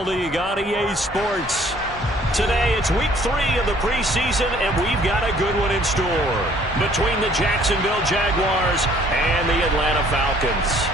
League on EA Sports. Today, it's week 3 of the preseason, and we've got a good one in store between the Jacksonville Jaguars and the Atlanta Falcons.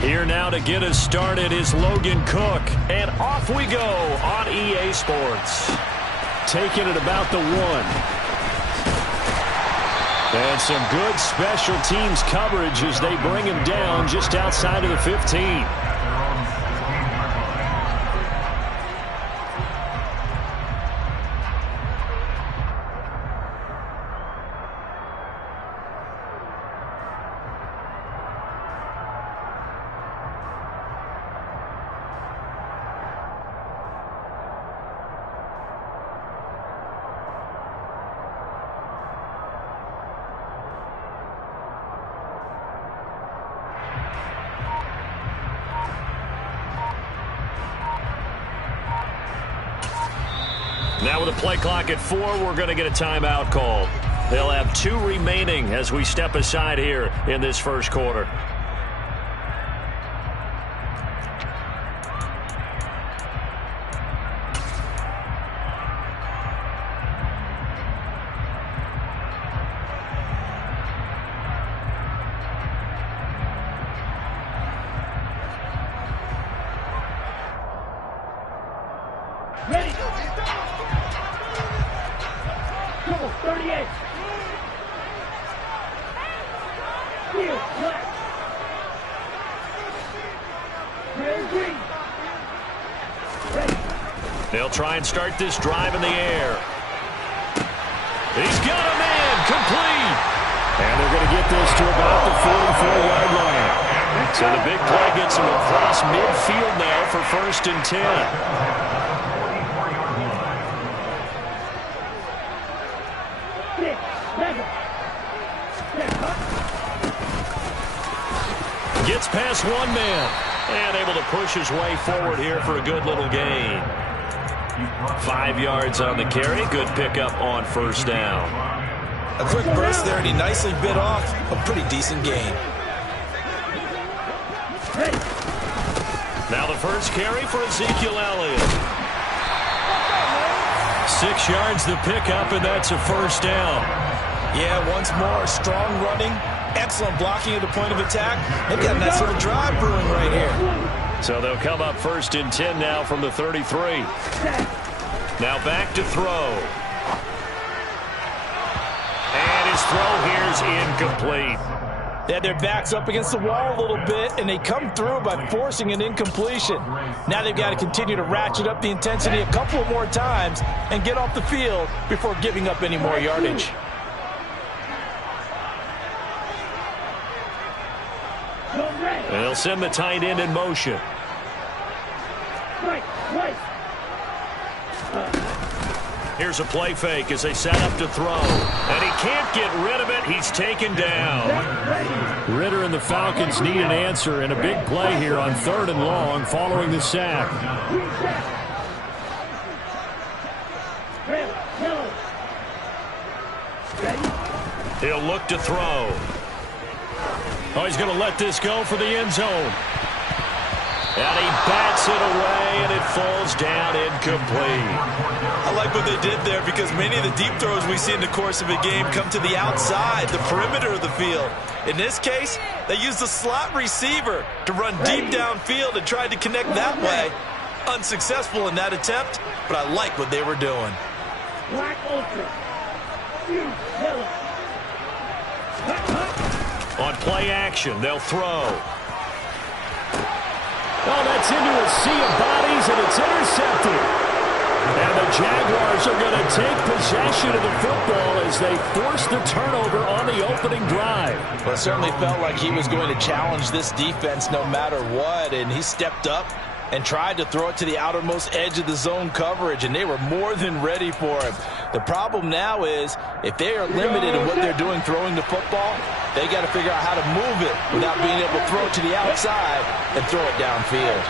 Here now to get us started is Logan Cook, and off we go on EA Sports. Taking it about the 1. And some good special teams coverage as they bring him down just outside of the 15. Now with a play clock at 4, we're going to get a timeout call. They'll have 2 remaining as we step aside here in this first quarter. Ready. Go, 38. Field, left. Real green. Ready. They'll try and start this drive in the air. He's got a man, complete. And they're going to get this to about the 44-yard line. So the big play gets them across midfield now for 1st and 10. Gets past 1 man and able to push his way forward here for a good little gain. 5 yards on the carry. Good pickup on 1st down. A quick burst there, and he nicely bit off a pretty decent gain. Now the first carry for Ezekiel Elliott. 6 yards the pickup, and that's a 1st down. Yeah, once more, strong running, excellent blocking at the point of attack. They've got a nice little drive brewing right here. So they'll come up 1st and 10 now from the 33. Now back to throw. And his throw here's incomplete. They had their backs up against the wall a little bit, and they come through by forcing an incompletion. Now they've got to continue to ratchet up the intensity a couple of more times and get off the field before giving up any more yardage. And they'll send the tight end in motion. Here's a play fake as they set up to throw. And he can't get rid of it. He's taken down. Ritter and the Falcons need an answer, and a big play here on 3rd and long following the sack. He'll look to throw. Oh, he's going to let this go for the end zone. And he bats it away, and it falls down incomplete. I like what they did there because many of the deep throws we see in the course of a game come to the outside, the perimeter of the field. In this case, they used the slot receiver to run deep downfield and tried to connect that way. Unsuccessful in that attempt, but I like what they were doing. Black ultra. Yellow. On play action, they'll throw. Oh, that's into a sea of bodies, and it's intercepted. And the Jaguars are going to take possession of the football as they force the turnover on the opening drive. Well, it certainly felt like he was going to challenge this defense no matter what, and he stepped up and tried to throw it to the outermost edge of the zone coverage, and they were more than ready for him. The problem now is if they are limited in what they're doing throwing the football, they got to figure out how to move it without being able to throw it to the outside and throw it downfield.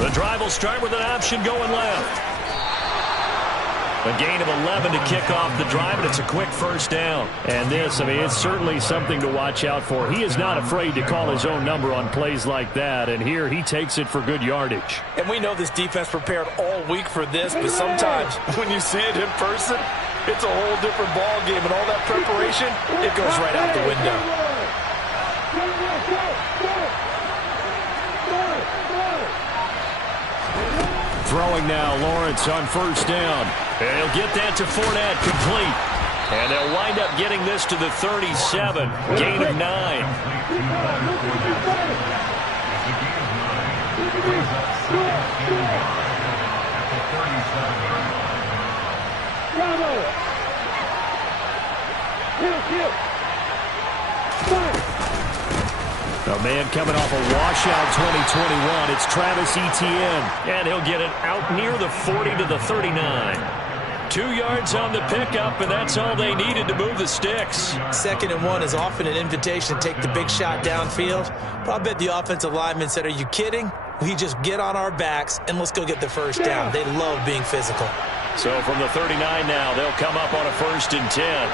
The drive will start with an option going left. A gain of 11 to kick off the drive, and it's a quick first down. And this, I mean, it's certainly something to watch out for. He is not afraid to call his own number on plays like that, and here he takes it for good yardage. And we know this defense prepared all week for this, but sometimes when you see it in person, it's a whole different ball game, and all that preparation, it goes right out the window. Throwing now, Lawrence on first down. And he'll get that to Fournette, complete. And they'll wind up getting this to the 37, gain of 9. A man coming off a washout 2021. It's Travis Etienne. And he'll get it out near the 40 to the 39. 2 yards on the pickup, and that's all they needed to move the sticks. 2nd and 1 is often an invitation to take the big shot downfield. But I bet the offensive lineman said, are you kidding? We just get on our backs, and let's go get the first down. They love being physical. So from the 39 now, they'll come up on a 1st and 10.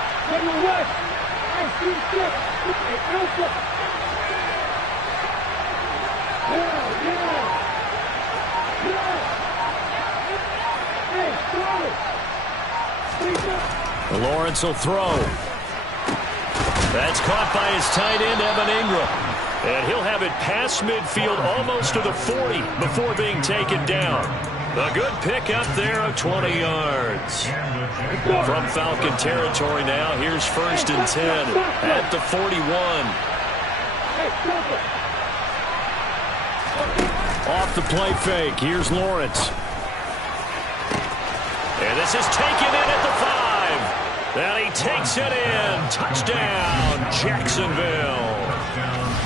Lawrence will throw. That's caught by his tight end, Evan Ingram. And he'll have it past midfield almost to the 40 before being taken down. A good pickup there of 20 yards. From Falcon territory now, here's 1st and 10 at the 41. Off the play fake, here's Lawrence. And this is taken in at the 5. And he takes it in. Touchdown, Jacksonville.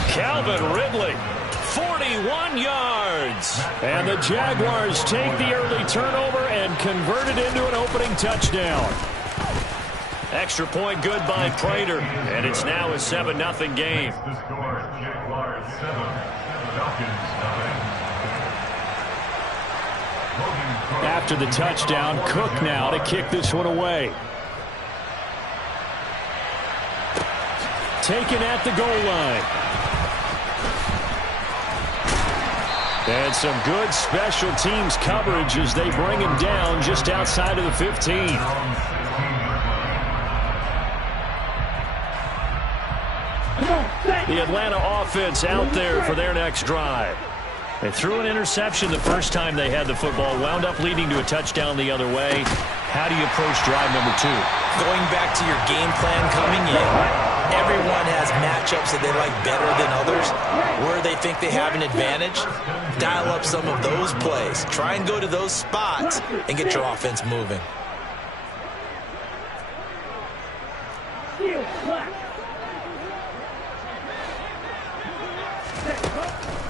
Calvin Ridley, 41 yards. And the Jaguars take the early turnover and convert it into an opening touchdown. Extra point good by Prater. And it's now a 7-0 game. After the touchdown, Cook now to kick this one away. Taken at the goal line. And some good special teams coverage as they bring him down just outside of the 15. The Atlanta offense out there for their next drive. They threw an interception the first time they had the football, wound up leading to a touchdown the other way. How do you approach drive number 2? Going back to your game plan coming in. Everyone has matchups that they like better than others, where they think they have an advantage. Dial up some of those plays. Try and go to those spots and get your offense moving.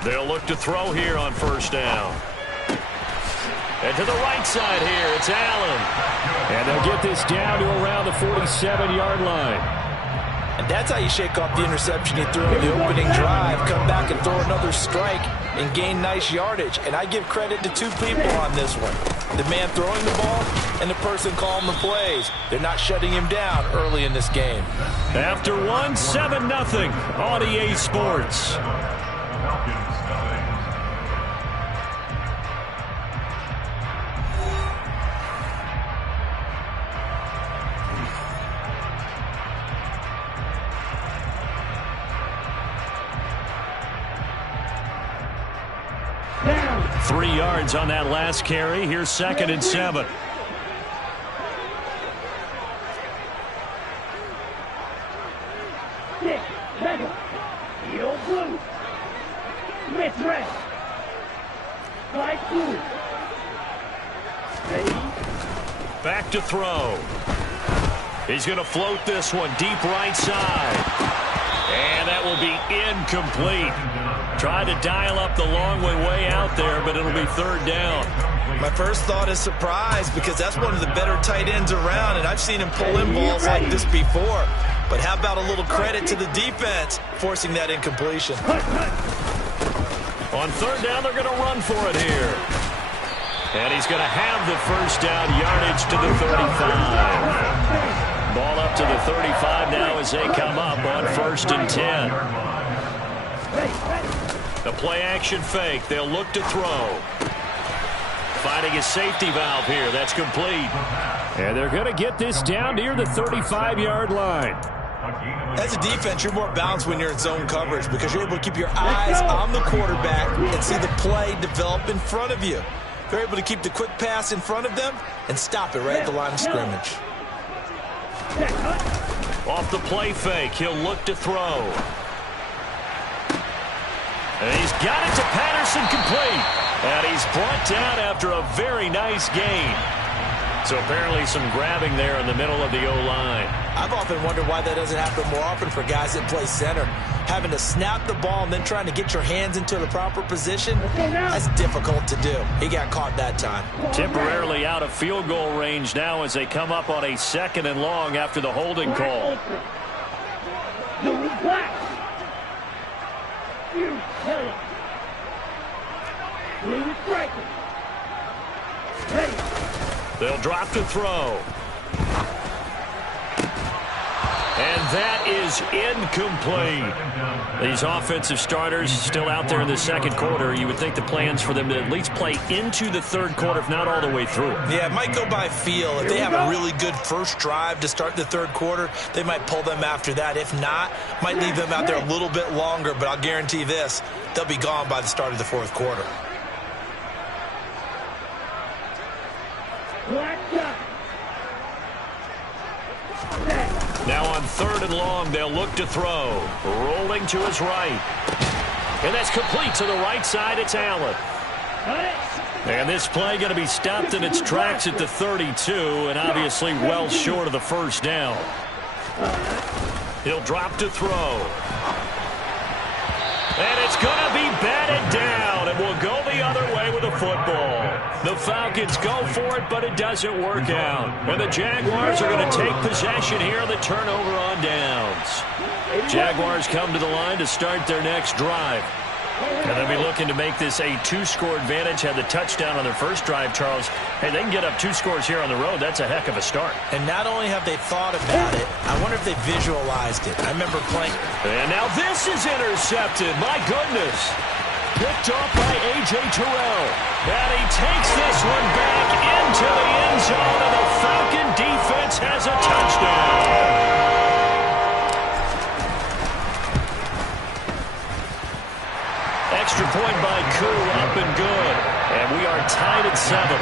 They'll look to throw here on 1st down. And to the right side here, it's Allen. And they'll get this down to around the 47-yard line. And that's how you shake off the interception you threw in the opening drive, come back and throw another strike and gain nice yardage. And I give credit to 2 people on this one. The man throwing the ball and the person calling the plays. They're not shutting him down early in this game. After 7-0 on EA Sports. 3 yards on that last carry. Here's 2nd and 7. Seven. Heel blue. Mid red. Light blue. Ready. Back to throw. He's going to float this one deep right side. And that will be incomplete. Tried to dial up the long way out there, but it'll be third down. My first thought is surprise, because that's one of the better tight ends around, and I've seen him pull in balls like this before. But how about a little credit to the defense forcing that incompletion? On third down, they're going to run for it here. And he's going to have the first down, yardage to the 35. Ball up to the 35 now as they come up on 1st and 10. The play action fake. They'll look to throw. Finding a safety valve here. That's complete. And they're going to get this down near the 35-yard line. As a defense, you're more balanced when you're in zone coverage because you're able to keep your eyes on the quarterback and see the play develop in front of you. They're able to keep the quick pass in front of them and stop it right at the line of scrimmage. Off the play fake, he'll look to throw. And he's got it to Patterson, complete. And he's brought down after a very nice gain. So apparently some grabbing there in the middle of the O-line. I've often wondered why that doesn't happen more often for guys that play center. Having to snap the ball and then trying to get your hands into the proper position, that's difficult to do. He got caught that time. Temporarily out of field goal range now as they come up on a 2nd and long after the holding call. Blue black. You yellow. Blue striker. Ready. They'll drop to throw. And that is incomplete. These offensive starters still out there in the second quarter. You would think the plans for them to at least play into the third quarter, if not all the way through. Yeah, it might go by feel. If they have a really good first drive to start the third quarter, they might pull them after that. If not, might leave them out there a little bit longer, but I'll guarantee this, they'll be gone by the start of the fourth quarter. Black dot. Now on 3rd and long, they'll look to throw. Rolling to his right. And that's complete to the right side. It's Allen. And this play going to be stopped in its tracks at the 32, and obviously well short of the first down. He'll drop to throw. And it's going to be batted down, and we'll go the other way with the football. The Falcons go for it, but it doesn't work out. And the Jaguars are going to take possession here on the turnover on downs. Jaguars come to the line to start their next drive. And they'll be looking to make this a 2-score advantage. Had the touchdown on their first drive, Charles. Hey, they can get up 2 scores here on the road. That's a heck of a start. And not only have they thought about it, I wonder if they visualized it. I remember playing. And now this is intercepted. My goodness. Picked off by A.J. Terrell. And he takes this one back into the end zone, and the Falcon defense has a touchdown. Extra point by Koo, up and good. And we are tied at 7.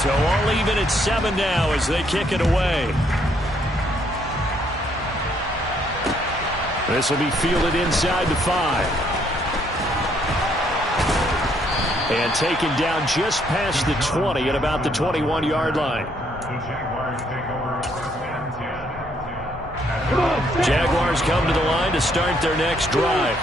So all even at 7 now as they kick it away. This will be fielded inside the 5. And taken down just past the 20 at about the 21-yard line. Jaguars come to the line to start their next drive.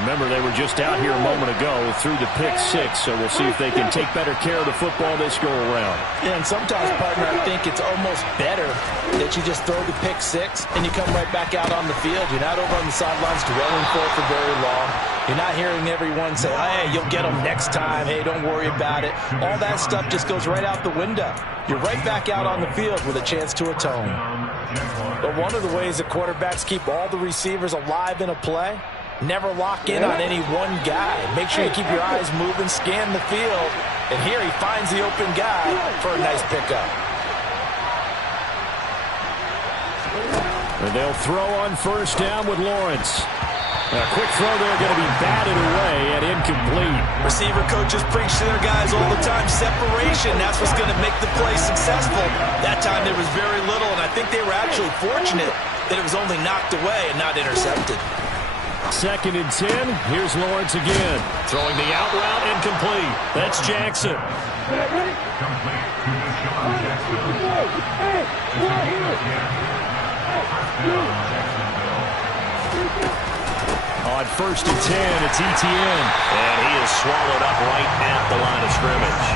Remember, they were just out here a moment ago through the pick 6, so we'll see if they can take better care of the football this go-around. Yeah, and sometimes, partner, I think it's almost better that you just throw the pick 6 and you come right back out on the field. You're not over on the sidelines dwelling for very long. You're not hearing everyone say, hey, you'll get them next time. Hey, don't worry about it. All that stuff just goes right out the window. You're right back out on the field with a chance to atone. But one of the ways that quarterbacks keep all the receivers alive in a play, never lock in on any one guy. Make sure you keep your eyes moving, scan the field, And here he finds the open guy for a nice pickup. And they'll throw on first down with Lawrence. A quick throw there, going to be batted away and incomplete. Receiver coaches preach to their guys all the time. Separation, that's what's going to make the play successful. That time there was very little, and I think they were actually fortunate that it was only knocked away and not intercepted. 2nd and 10. Here's Lawrence again. Throwing the out route, incomplete. That's Jackson. On 1st and 10, it's Etienne. And he is swallowed up right at the line of scrimmage.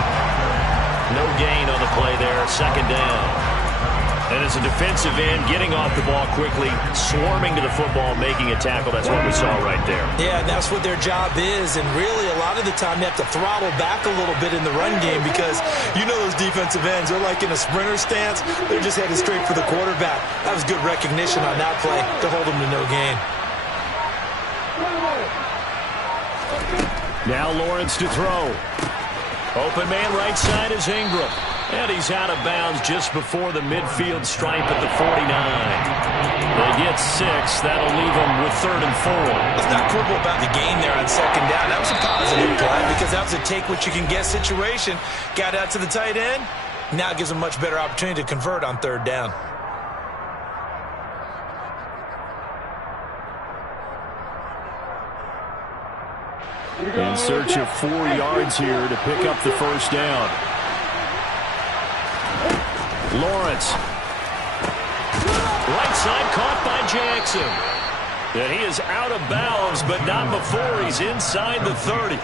No gain on the play there, 2nd down. And as a defensive end, getting off the ball quickly, swarming to the football, making a tackle. That's what we saw right there. Yeah, and that's what their job is. And really, a lot of the time, you have to throttle back a little bit in the run game because you know those defensive ends, they're like in a sprinter stance. They're just headed straight for the quarterback. That was good recognition on that play to hold them to no gain. Now Lawrence to throw. Open man right side is Ingram. And he's out of bounds just before the midfield stripe at the 49. They get 6. That'll leave them with 3rd and 4. Let's not quibble about the gain there on 2nd down. That was a positive play because that was a take-what-you-can-get situation. Got out to the tight end. Now it gives them a much better opportunity to convert on 3rd down. In search of 4 yards here to pick up the first down. Lawrence. Right side caught by Jackson. And he is out of bounds, but not before he's inside the 30.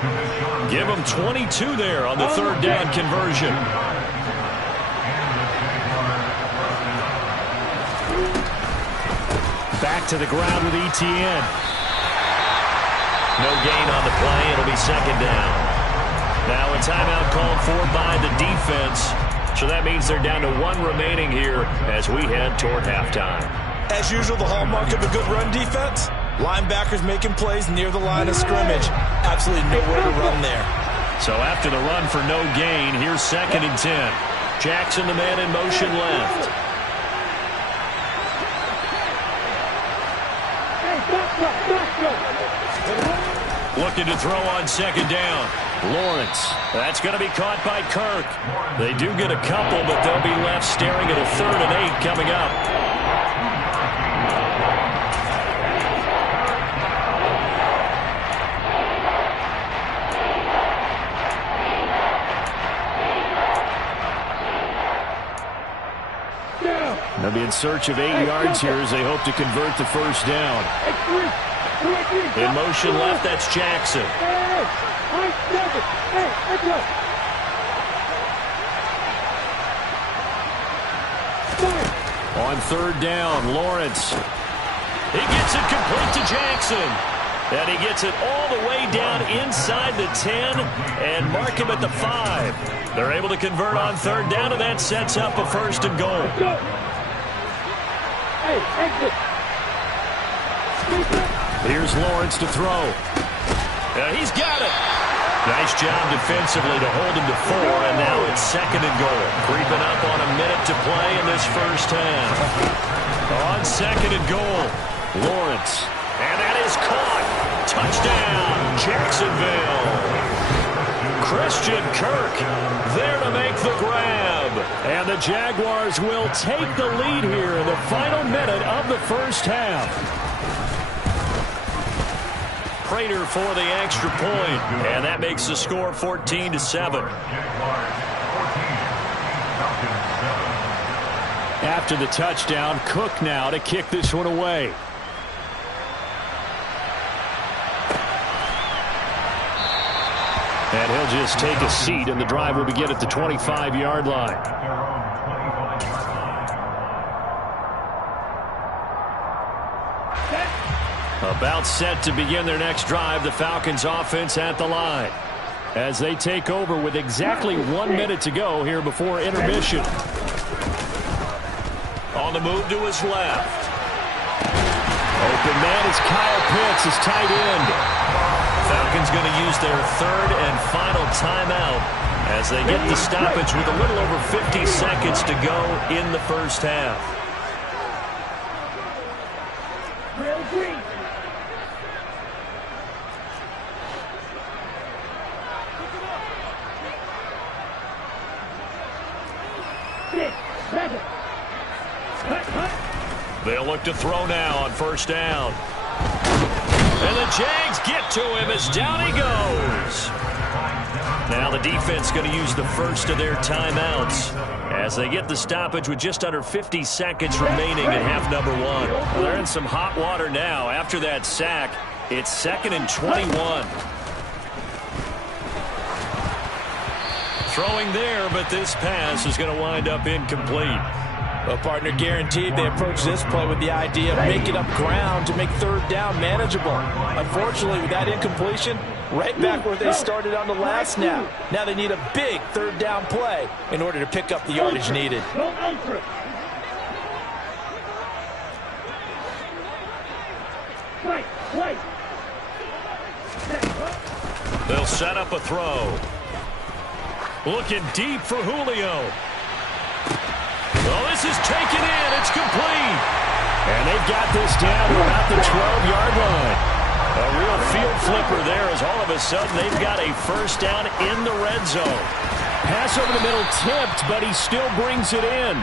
Give him 22 there on the 3rd down conversion. Back to the ground with Etienne. No gain on the play. It'll be 2nd down. Now a timeout called for by the defense. So that means they're down to 1 remaining here as we head toward halftime. As usual, the hallmark of a good run defense, linebackers making plays near the line of scrimmage. Absolutely nowhere to run there. So after the run for no gain, here's 2nd and 10. Jackson, the man in motion left. Looking to throw on 2nd down. Lawrence. That's going to be caught by Kirk. They do get a couple, but they'll be left staring at a 3rd and 8 coming up. They'll be in search of 8 yards here as they hope to convert the first down. In motion left, that's Jackson. On 3rd down, Lawrence. He gets it complete to Jackson. And he gets it all the way down inside the 10 and mark him at the 5. They're able to convert on 3rd down, and that sets up a 1st and goal. Here's Lawrence to throw. He's got it. Nice job defensively to hold him to 4, and now it's 2nd and goal. Creeping up on a minute to play in this first half. On 2nd and goal, Lawrence. And that is caught. Touchdown, Jacksonville. Christian Kirk there to make the grab. And the Jaguars will take the lead here in the final minute of the first half. Prater for the extra point, and that makes the score 14-7. After the touchdown, Cook now to kick this one away. And he'll just take a seat, and the drive will begin at the 25-yard line. About set to begin their next drive, the Falcons offense at the line as they take over with exactly 1 minute to go here before intermission. On the move to his left. Open man is Kyle Pitts, his tight end. Falcons going to use their 3rd and final timeout as they get the stoppage with a little over 50 seconds to go in the first half. Real green. They'll look to throw now on first down. And the Jags get to him as down he goes. Now the defense going to use the first of their timeouts as they get the stoppage with just under 50 seconds remaining in half number one. Well, they're in some hot water now. After that sack, it's 2nd and 21. Throwing there, but this pass is going to wind up incomplete. Well, partner, guaranteed they approach this play with the idea of making up ground to make third down manageable. Unfortunately, with that incompletion, right back where they started on the last snap. Now they need a big third down play in order to pick up the yardage needed. They'll set up a throw. Looking deep for Julio. Oh, this is taken in. It's complete. And they've got this down to about the 12-yard line. A real field flipper there as all of a sudden they've got a first down in the red zone. Pass over the middle tipped, but he still brings it in.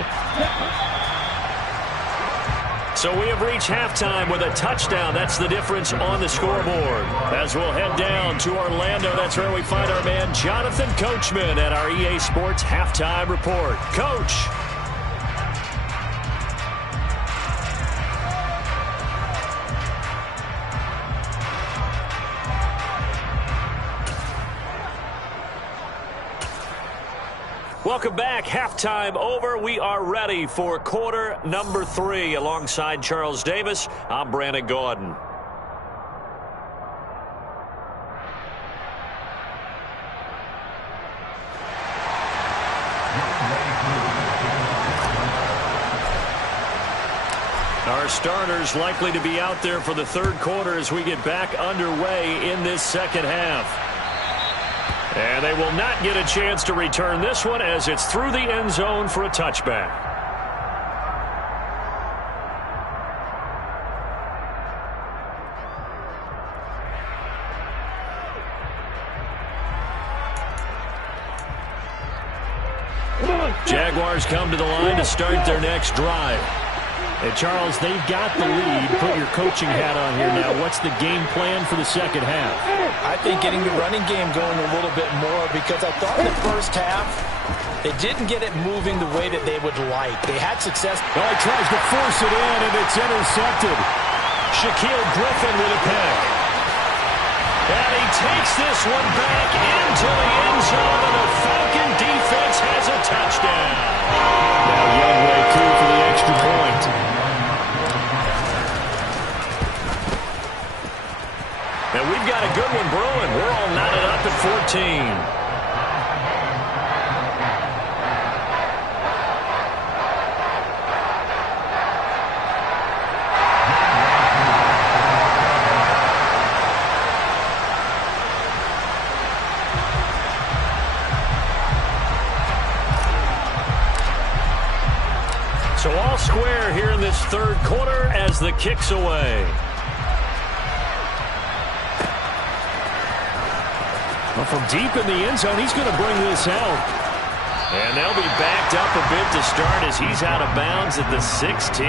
So we have reached halftime with a touchdown. That's the difference on the scoreboard. As we'll head down to Orlando, that's where we find our man Jonathan Coachman at our EA Sports Halftime Report. Coach. Welcome back. Halftime over. We are ready for quarter number 3. Alongside Charles Davis, I'm Brandon Gordon. Our starters likely to be out there for the third quarter as we get back underway in this second half. And they will not get a chance to return this one as it's through the end zone for a touchback. Jaguars come to the line to start their next drive. Hey, Charles, they've got the lead. Put your coaching hat on here now. What's the game plan for the second half? I think getting the running game going a little bit more because I thought in the first half they didn't get it moving the way that they would like. They had success. Oh, he tries to force it in, and it's intercepted. Shaquille Griffin with a pick. And he takes this one back into the end zone, and the Falcon defense has a touchdown. Now Youngway, too, for the extra point. And we've got a good one brewing. We're all knotted up at 14. So all square here in this third quarter as the kick's away. Well, from deep in the end zone, he's going to bring this out. And they'll be backed up a bit to start as he's out of bounds at the 16.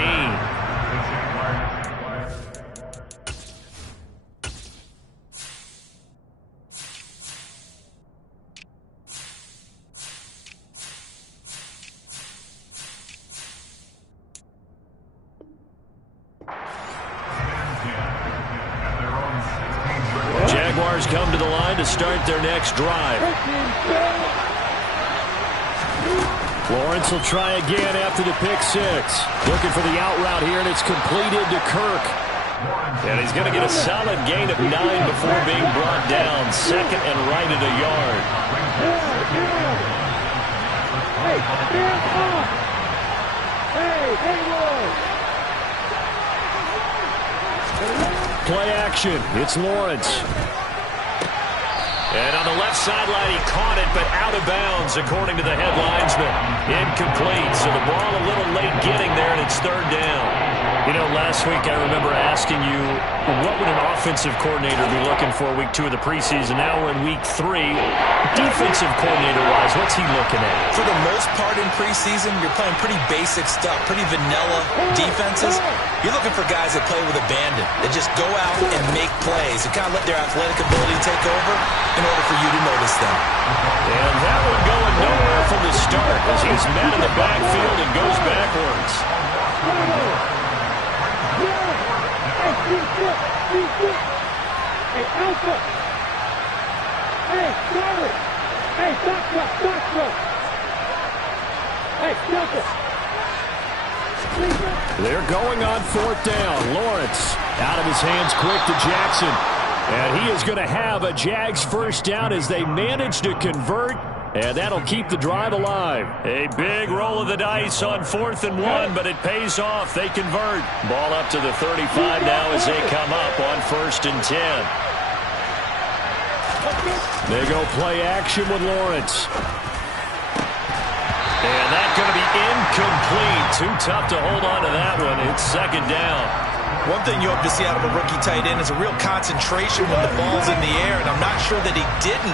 Jaguars come to the line to start their next drive. Lawrence will try again after the pick six. Looking for the out route here, and it's completed to Kirk. And he's going to get a solid gain of 9 before being brought down. Second and right at a yard. Play action. It's Lawrence. And on the left sideline, he caught it, but out of bounds, according to the head linesman. Incomplete, so the ball a little late getting there, and it's third down. You know, last week I remember asking you, what would an offensive coordinator be looking for week 2 of the preseason? Now we're in week 3. Defensive coordinator-wise, what's he looking at? For the most part in preseason, you're playing pretty basic stuff, pretty vanilla defenses. You're looking for guys that play with abandon, that just go out and make plays and kind of let their athletic ability take over in order for you to notice them. And that one going nowhere from the start as he's met in the backfield and goes backwards. Hey, Alpha! Hey, Charlie! Hey, Doctor! Hey, Delta! They're going on fourth down. Lawrence out of his hands quick to Jackson. And he is going to have a Jags first down as they manage to convert. And that'll keep the drive alive. A big roll of the dice on 4th and 1, but it pays off. They convert. Ball up to the 35 now as they come up on 1st and 10. They go play action with Lawrence. And that's going to be incomplete. Too tough to hold on to that one. It's 2nd down. One thing you hope to see out of a rookie tight end is a real concentration when the ball's in the air, and I'm not sure that he didn't.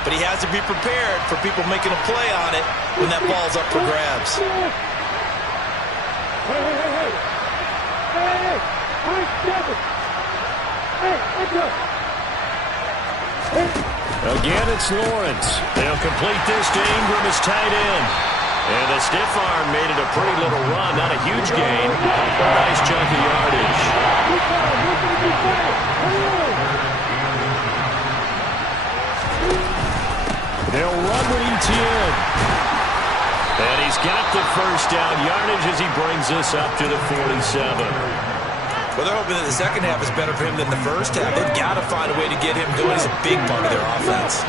But he has to be prepared for people making a play on it when that ball's up for grabs. Again, it's Lawrence. They'll complete this to Ingram as tight end. And the stiff arm made it a pretty little run. Not a huge gain. A nice chunk of yardage. They'll run with ETN. And he's got the first down yardage as he brings us up to the 47. Well, they're hoping that the second half is better for him than the first half. They've got to find a way to get him going. He's a big part of their offense.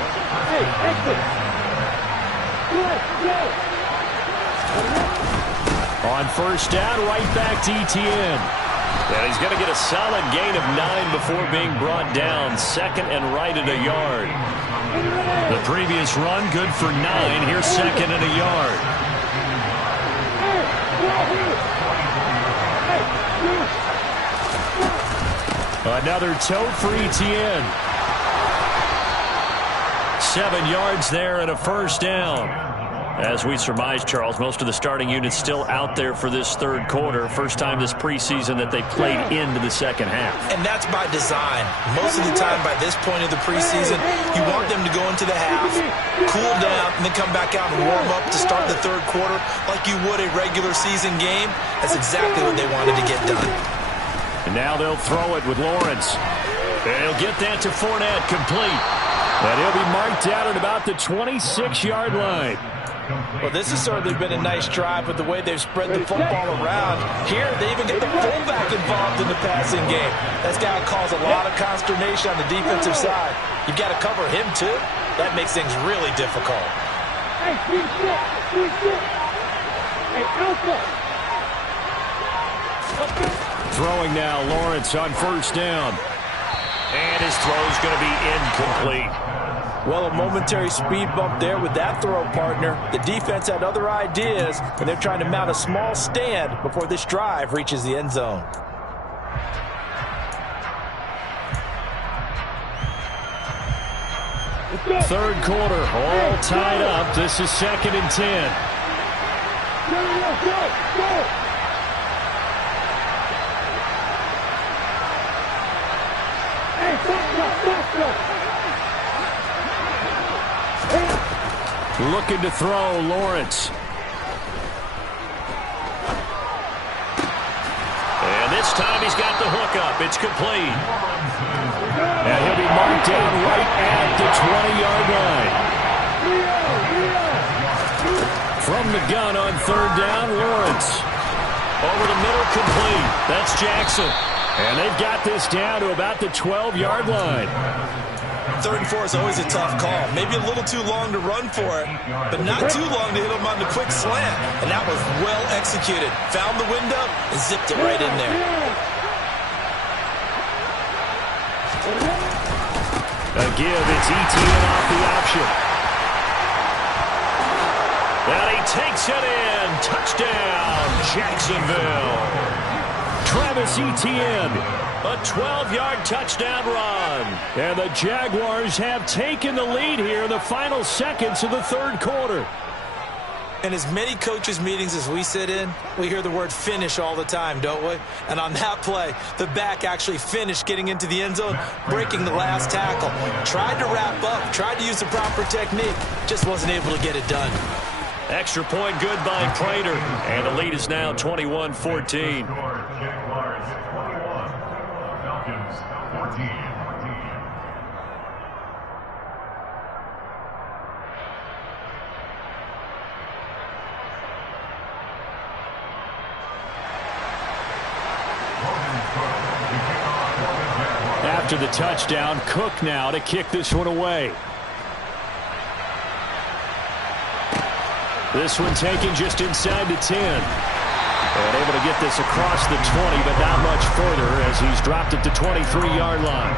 On first down, right back to ETN. And he's going to get a solid gain of 9 before being brought down. 2nd and right at a yard. The previous run, good for 9. Here's 2nd and a yard. Another tote for ETN. 7 yards there and a first down. As we surmise, Charles, most of the starting units still out there for this third quarter. First time this preseason that they played into the second half. And that's by design. Most of the time by this point of the preseason, you want them to go into the half, cool down, and then come back out and warm up to start the third quarter like you would a regular season game. That's exactly what they wanted to get done. And now they'll throw it with Lawrence. And he'll get that to Fournette, complete. And he'll be marked out at about the 26-yard line. Well, this has certainly been a nice drive with the way they've spread the football around. Here, they even get the fullback involved in the passing game. That's got to cause a lot of consternation on the defensive side. You've got to cover him, too. That makes things really difficult. Hey, Alpha! Throwing now, Lawrence on first down. And his throw's going to be incomplete. Well, a momentary speed bump there with that throw, partner. The defense had other ideas, and they're trying to mount a small stand before this drive reaches the end zone. Third quarter, all tied up. This is 2nd and 10. Go! Looking to throw, Lawrence. And this time he's got the hookup. It's complete. And he'll be marked down right at the 20-yard line. From the gun on third down, Lawrence. Over the middle, complete. That's Jackson. And they've got this down to about the 12-yard line. 3rd and 4 is always a tough call. Maybe a little too long to run for it, but not too long to hit him on the quick slant. And that was well executed. Found the window and zipped it right in there. A give, it's ETN off the option. And he takes it in. Touchdown, Jacksonville. Travis Etienne, a 12-yard touchdown run. And the Jaguars have taken the lead here in the final seconds of the third quarter. In as many coaches' meetings as we sit in, we hear the word finish all the time, don't we? And on that play, the back actually finished getting into the end zone, breaking the last tackle. Tried to wrap up, tried to use the proper technique, just wasn't able to get it done. Extra point good by Prater. And the lead is now 21-14. After the touchdown, Cook now to kick this one away. This one taken just inside the 10. And able to get this across the 20, but not much further as he's dropped it to 23-yard line.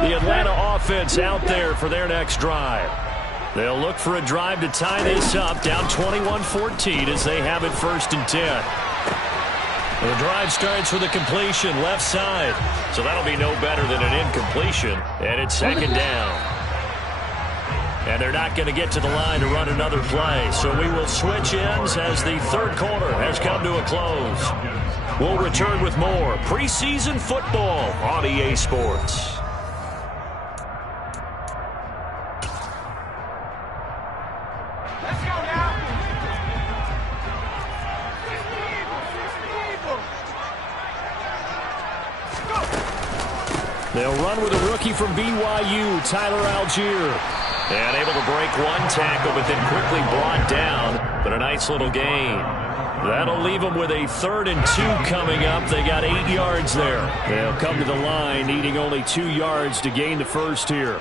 The Atlanta offense out there for their next drive. They'll look for a drive to tie this up, down 21-14 as they have it 1st and 10. The drive starts with a completion left side, so that'll be no better than an incompletion, and it's 2nd down. And they're not going to get to the line to run another play, so we will switch ends as the third quarter has come to a close. We'll return with more preseason football on EA Sports. They'll run with a rookie from BYU, Tyler Algier. And able to break one tackle, but then quickly brought down. But a nice little gain. That'll leave them with a 3rd and 2 coming up. They got 8 yards there. They'll come to the line, needing only 2 yards to gain the first here.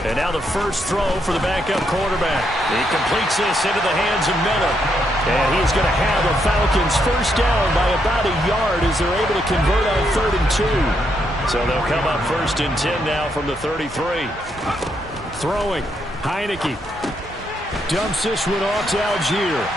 And now the first throw for the backup quarterback. He completes this into the hands of Miller. And he's going to have the Falcons first down by about a yard as they're able to convert on 3rd and 2. So they'll come up 1st and 10 now from the 33. Throwing. Heineke. Dumps this one off to Algier.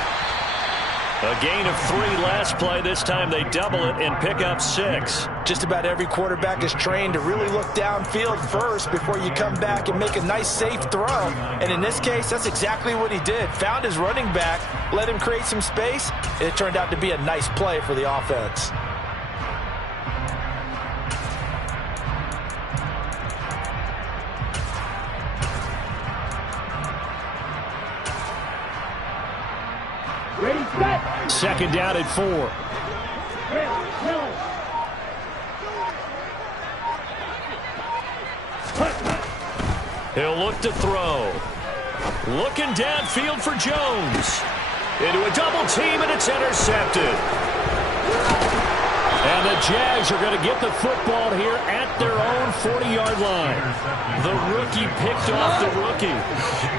A gain of 3 last play. This time they double it and pick up 6. Just about every quarterback is trained to really look downfield first before you come back and make a nice, safe throw. And in this case, that's exactly what he did. Found his running back, let him create some space, and it turned out to be a nice play for the offense. Ready, set. 2nd down at 4. He'll look to throw. Looking downfield for Jones. Into a double team, and it's intercepted. And the Jags are going to get the football here at their own 40-yard line. The rookie picked off the rookie.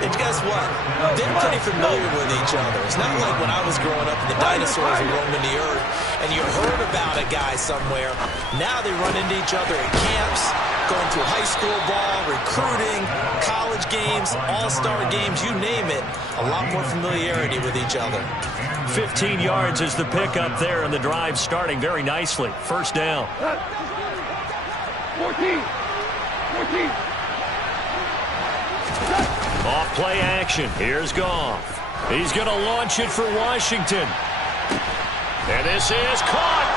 And guess what? They're pretty familiar with each other. It's not like when I was growing up and the dinosaurs were roaming the earth and you heard about a guy somewhere. Now they run into each other at camps, going through high school ball, recruiting, college games, all-star games, you name it. A lot more familiarity with each other. 15 yards is the pickup there, and the drive starting very nicely. 1st down. 14. Off play action. Here's Goff. He's going to launch it for Washington. And this is caught.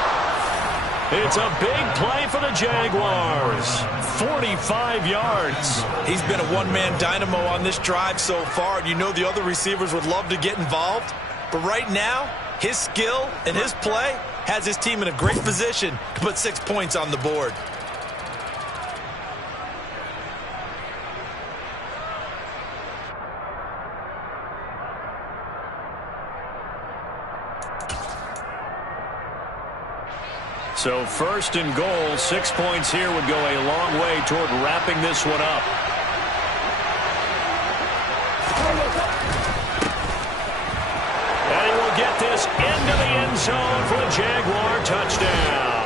It's a big play for the Jaguars. 45 yards. He's been a one-man dynamo on this drive so far, and you know the other receivers would love to get involved. But right now, his skill and his play has his team in a great position to put 6 points on the board. So first and goal, 6 points here would go a long way toward wrapping this one up. And he will get this into the end zone for a Jaguar touchdown.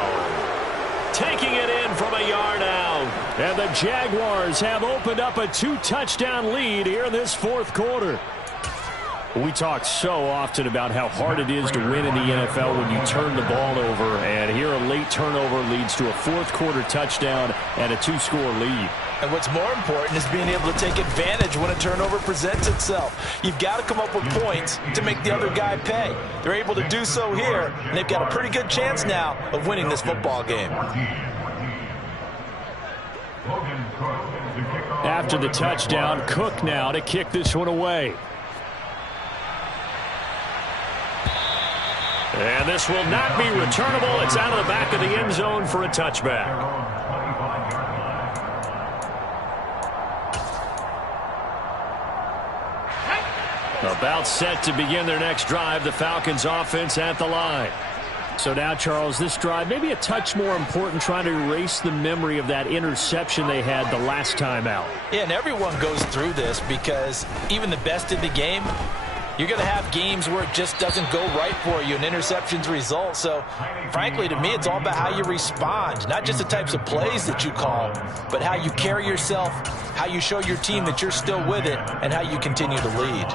Taking it in from a yard out. And the Jaguars have opened up a 2-touchdown lead here in this fourth quarter. We talk so often about how hard it is to win in the NFL when you turn the ball over. And here a late turnover leads to a fourth quarter touchdown and a 2-score lead. And what's more important is being able to take advantage when a turnover presents itself. You've got to come up with points to make the other guy pay. They're able to do so here, and they've got a pretty good chance now of winning this football game. After the touchdown, Cook now to kick this one away. And this will not be returnable. It's out of the back of the end zone for a touchback. About set to begin their next drive, the Falcons offense at the line. So now, Charles, this drive maybe a touch more important, trying to erase the memory of that interception they had the last time out. Yeah, and everyone goes through this because even the best in the game, you're going to have games where it just doesn't go right for you and interceptions result. So, frankly, to me, it's all about how you respond, not just the types of plays that you call, but how you carry yourself, how you show your team that you're still with it, and how you continue to lead.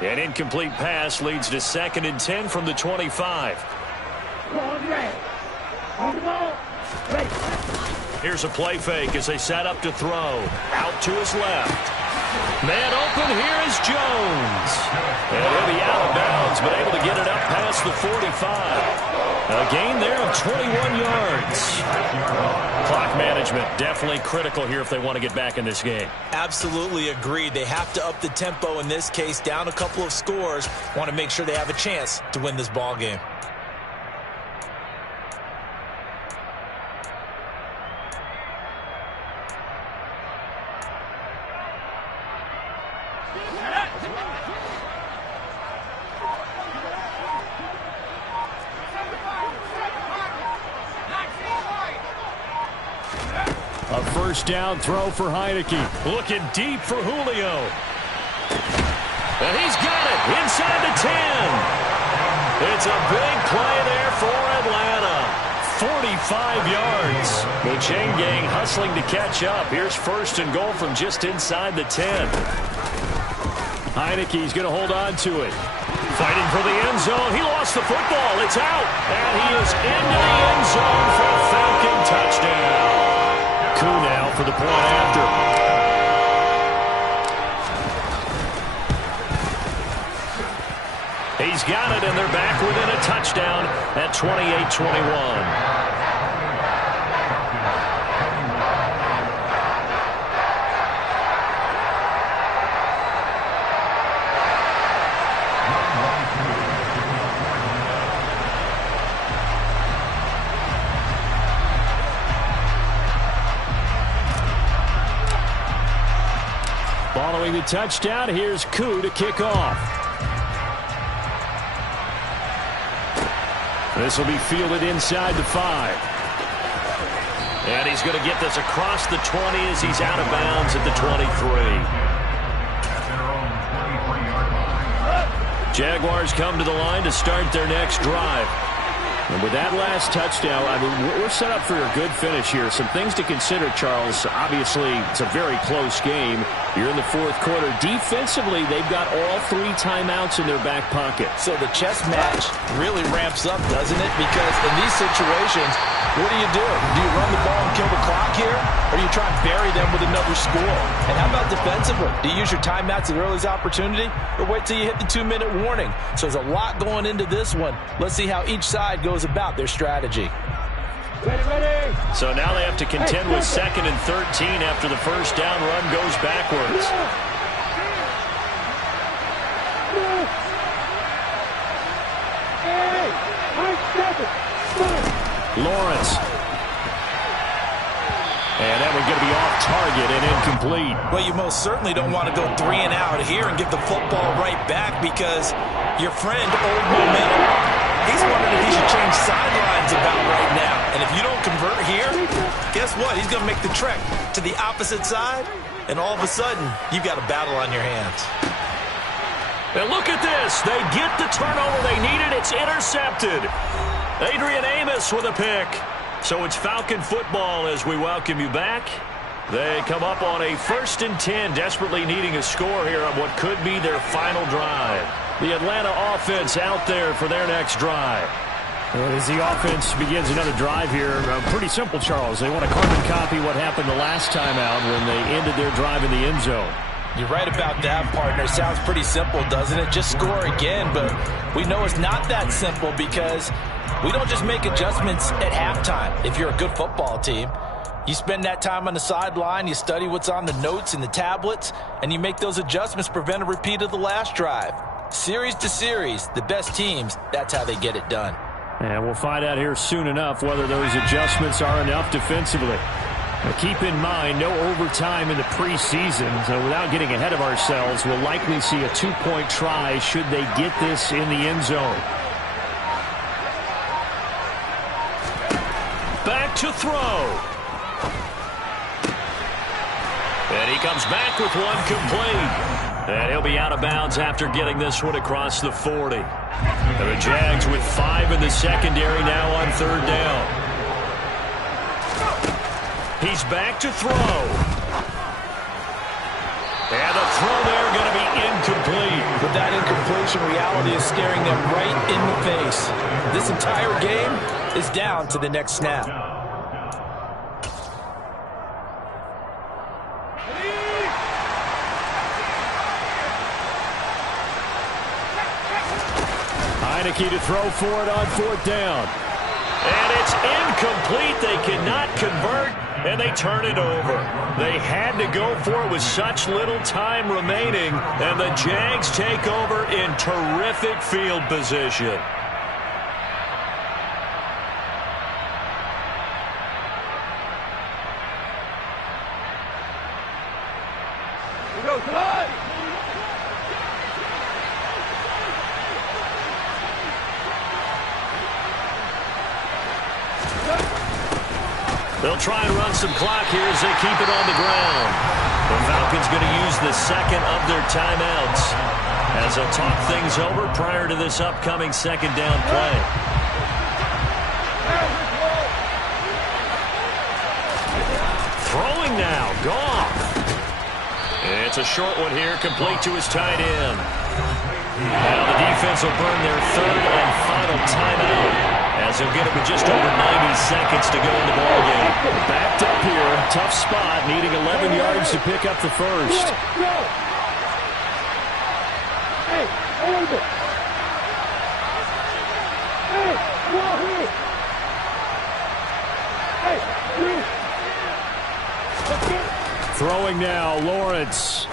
An incomplete pass leads to 2nd and 10 from the 25. Here's a play fake as they set up to throw. Out to his left. Man open, here is Jones. And he'll be out of bounds, but able to get it up past the 45. A gain there of 21 yards. Clock management definitely critical here if they want to get back in this game. Absolutely agreed. They have to up the tempo in this case, down a couple of scores. Want to make sure they have a chance to win this ball game. A first down throw for Heineke. Looking deep for Julio. And he's got it inside the 10. It's a big play there for Atlanta. 45 yards. The chain gang hustling to catch up. Here's first and goal from just inside the 10. Heineke's going to hold on to it. Fighting for the end zone. He lost the football. It's out. And he is into the end zone for a Falcon touchdown. Coup now for the point after. He's got it, and they're back within a touchdown at 28-21. Following the touchdown, here's Coup to kick off. This will be fielded inside the 5. And he's going to get this across the 20 as he's out of bounds at the 23. Jaguars come to the line to start their next drive. And with that last touchdown, I mean, we're set up for a good finish here. Some things to consider, Charles. Obviously, it's a very close game. You're in the fourth quarter. Defensively, they've got all 3 timeouts in their back pocket. So the chess match really ramps up, doesn't it? Because in these situations, what do? Do you run the ball and kill the clock here? Or do you try and bury them with another score? And how about defensively? Do you use your timeouts at the earliest opportunity? Or wait till you hit the 2-minute warning? So there's a lot going into this one. Let's see how each side goes about their strategy. Ready. So now they have to contend with 2nd and 13 after the first down run goes backwards. Lawrence And that one's going to be off target and incomplete. Well, you most certainly don't want to go 3 and out here and give the football right back because your friend, Old Momentum, he's wondering if he should change sidelines about right now. And if you don't convert here, guess what? He's going to make the trek to the opposite side, and all of a sudden, you've got a battle on your hands. And look at this. They get the turnover they needed. It's intercepted. Adrian Amos with a pick. So it's Falcon football as we welcome you back. They come up on a 1st and 10, desperately needing a score here on what could be their final drive. The Atlanta offense out there for their next drive. And as the offense begins another drive here, pretty simple, Charles. They want to carbon copy what happened the last time out when they ended their drive in the end zone. You're right about that, partner. Sounds pretty simple, doesn't it? Just score again, but we know it's not that simple because we don't just make adjustments at halftime. If you're a good football team, you spend that time on the sideline, you study what's on the notes and the tablets, and you make those adjustments to prevent a repeat of the last drive. Series to series, the best teams, that's how they get it done. And we'll find out here soon enough whether those adjustments are enough defensively. Now keep in mind, no overtime in the preseason, so without getting ahead of ourselves, we'll likely see a 2-point try should they get this in the end zone. Back to throw. And he comes back with one complete. And he'll be out of bounds after getting this one across the 40. And the Jags with 5 in the secondary now on 3rd down. He's back to throw. And the throw there going to be incomplete. With that incompletion, reality is staring them right in the face. This entire game is down to the next snap. Heineke to throw for it on 4th down. And it's incomplete. They cannot convert, and they turn it over. They had to go for it with such little time remaining, and the Jags take over in terrific field position. They'll try and run some clock here as they keep it on the ground. The Falcons going to use the second of their timeouts as they'll talk things over prior to this upcoming 2nd down play. Throwing now, Goff. It's a short one here, complete to his tight end. Now the defense will burn their 3rd and final timeout, as they'll get it with just over 90 seconds to go in the ballgame. Backed up here, tough spot, needing 11 yards to pick up the first. Hey, hold it. Hey, Throwing now, Lawrence.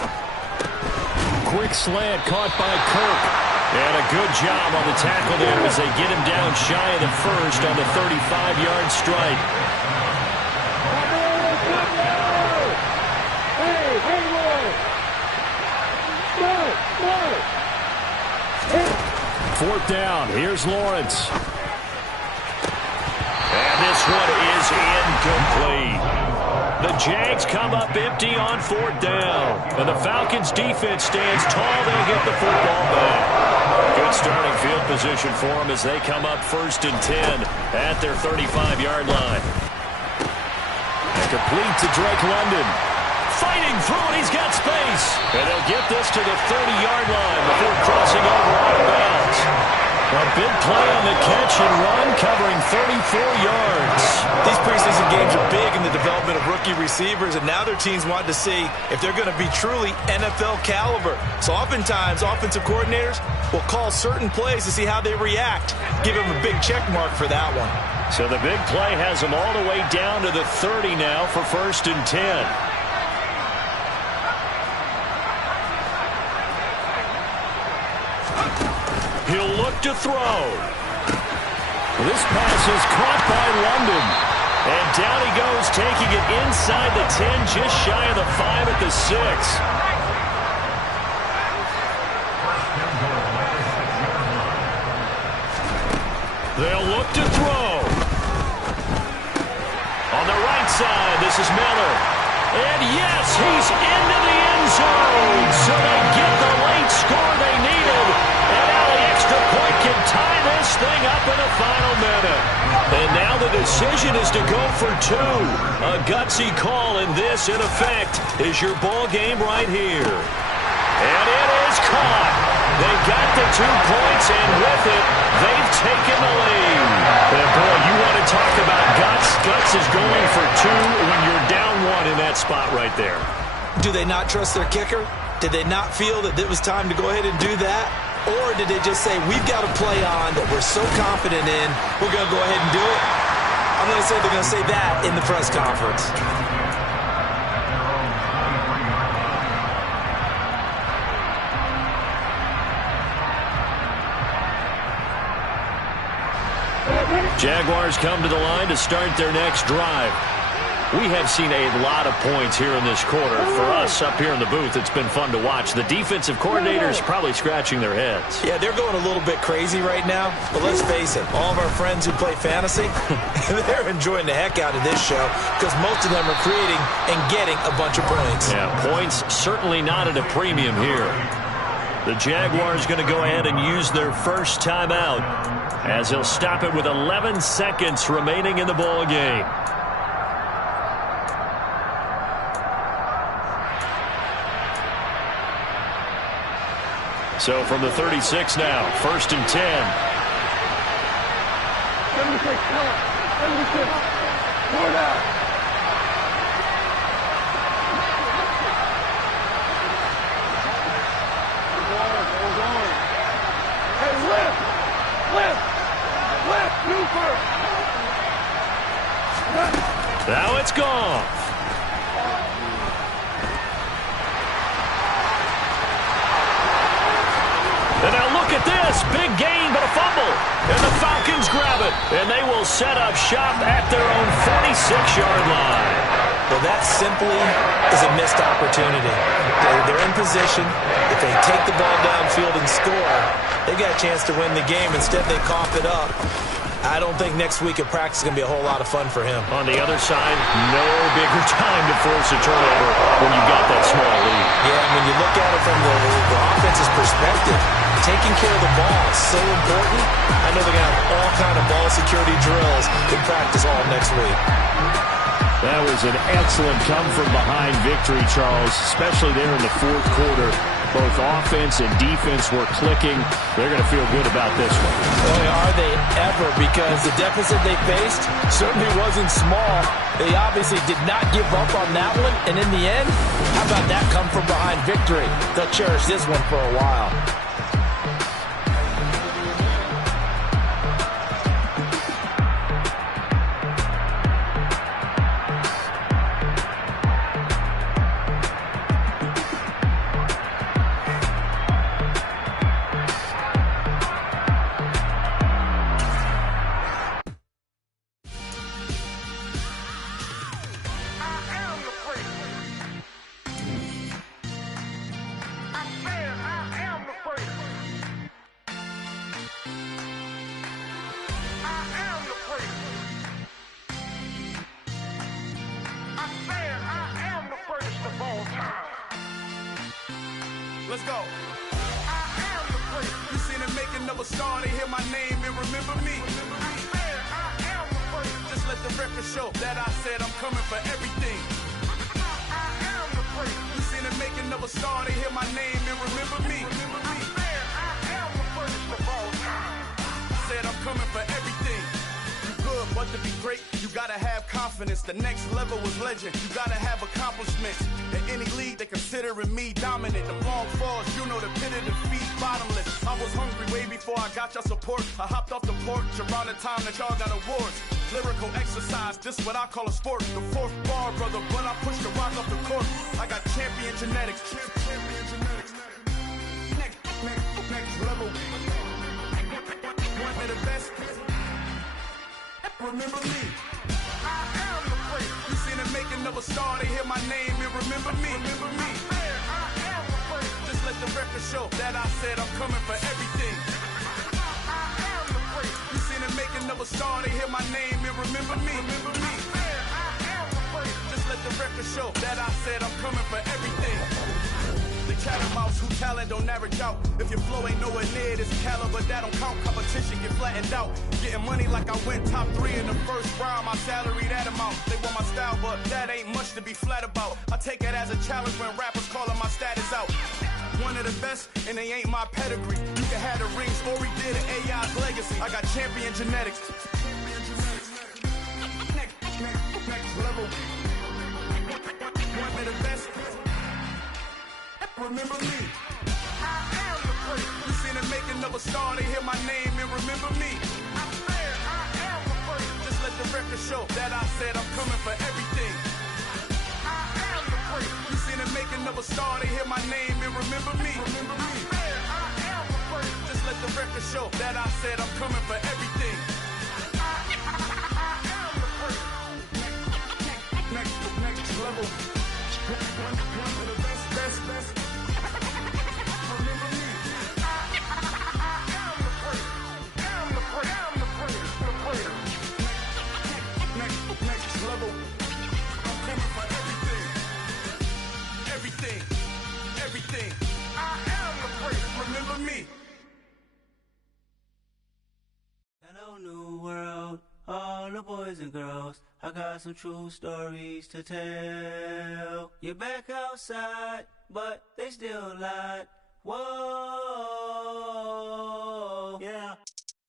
Quick slant caught by Kirk. And a good job on the tackle there as they get him down shy of the first on the 35-yard strike. Fourth down. Here's Lawrence. And this one is incomplete. The Jags come up empty on 4th down. And the Falcons' defense stands tall. They'll get the football back. Good starting field position for them as they come up 1st and 10 at their 35-yard line. And complete to Drake London. Fighting through it. He's got space. And they'll get this to the 30-yard line before crossing over out of bounds. A big play on the catch and run, covering 34 yards. These preseason games are big in the development of rookie receivers, and now their teams want to see if they're going to be truly NFL caliber. So oftentimes, offensive coordinators will call certain plays to see how they react. Give them a big check mark for that one. So the big play has them all the way down to the 30 now for 1st and 10. He'll look to throw. This pass is caught by London. And down he goes, taking it inside the 10, just shy of the 5 at the 6. They'll look to throw. On the right side, this is Miller. And yes, he's into the end zone. So they get the late score they needed. And now the extra point can tie this thing up in the final minute. And now the decision is to go for 2. A gutsy call, and this, in effect, is your ball game right here. And it is caught. They got the 2 points, and with it, they've taken the lead. And boy, you want to talk about guts. Guts is going for 2 when you're down 1 in that spot right there. Do they not trust their kicker? Did they not feel that it was time to go ahead and do that? Or did they just say, we've got a play on that we're so confident in, we're going to go ahead and do it? I'm going to say they're going to say that in the press conference. Jaguars come to the line to start their next drive. We have seen a lot of points here in this quarter. For us up here in the booth, it's been fun to watch. The defensive coordinators probably scratching their heads. Yeah, they're going a little bit crazy right now. But let's face it, all of our friends who play fantasy, they're enjoying the heck out of this show because most of them are creating and getting a bunch of points. Yeah, points certainly not at a premium here. The Jaguars going to go ahead and use their first timeout as he'll stop it with 11 seconds remaining in the ball game. So from the 36 now, 1st and 10. 76, come on. 76. More down. Hold on. Hey, lift. You first. Now it's gone. And now look at this. Big gain, but a fumble. And the Falcons grab it. And they will set up shop at their own 46-yard line. Well, that simply is a missed opportunity. They're in position. If they take the ball downfield and score, they've got a chance to win the game. Instead, they cough it up. I don't think next week at practice is going to be a whole lot of fun for him. On the other side, no bigger time to force a turnover when you got that small lead. Yeah, when you look at it from the offense's perspective, taking care of the ball is so important. I know they're going to have all kind of ball security drills in practice all next week. That was an excellent come-from-behind victory, Charles, especially there in the 4th quarter. Both offense and defense were clicking. They're going to feel good about this one. Boy, are they ever, because the deficit they faced certainly wasn't small. They obviously did not give up on that one, and in the end, how about that come-from-behind victory? They'll cherish this one for a while. Let's go. You seen the making of a star, they hear my name and remember me. Just let the record show that I said I'm coming for everything. You seen the making of a star, they hear my name and remember me. I said I'm coming for everything. Good, but to be great, you gotta have confidence. The next level was legend. You gotta have accomplishments. In any league, they considering me dominant. The long falls, you know the pit of defeat, bottomless. I was hungry way before I got your support. I hopped off the porch around the time that y'all got awards. Lyrical exercise, this what I call a sport. The 4th bar, brother, when I push the rock off the court. I got champion genetics. Next level. One of the best. Remember me. of a star, they hear my name and remember me. Remember me. Just let the record show that I said I'm coming for everything. You seen the making of a star, they hear my name and remember me. Remember me. Just let the record show that I said I'm coming for everything. The catamounts who talent don't average out. If your flow ain't nowhere near this caliber, that don't count. Competition get flattened out. Getting money like I went top 3 in the first round. My salary that amount. They want my style, but that ain't much to be flat about. I take it as a challenge when rappers calling my status out. One of the best, and they ain't my pedigree. You can have the rings, or we did an AI's legacy. I got champion genetics. Next level. One of the best. Remember me. I am the first. You seen the making of a star, they hear my name and remember me. I am the first. Just let the record show that I said I'm coming for everything. I am the first. You seen the making of a star, they hear my name and remember me. Remember me. I am the first. Just let the record show that I said I'm coming for everything. I am the first. Next level. One of the best. Remember me. I am the first. I'm the first. Next level. I'm coming for everything. Everything. I am the first. Remember me. Hello, new world. All the boys and girls, I got some true stories to tell. You're back outside, but they still lied. Whoa, yeah.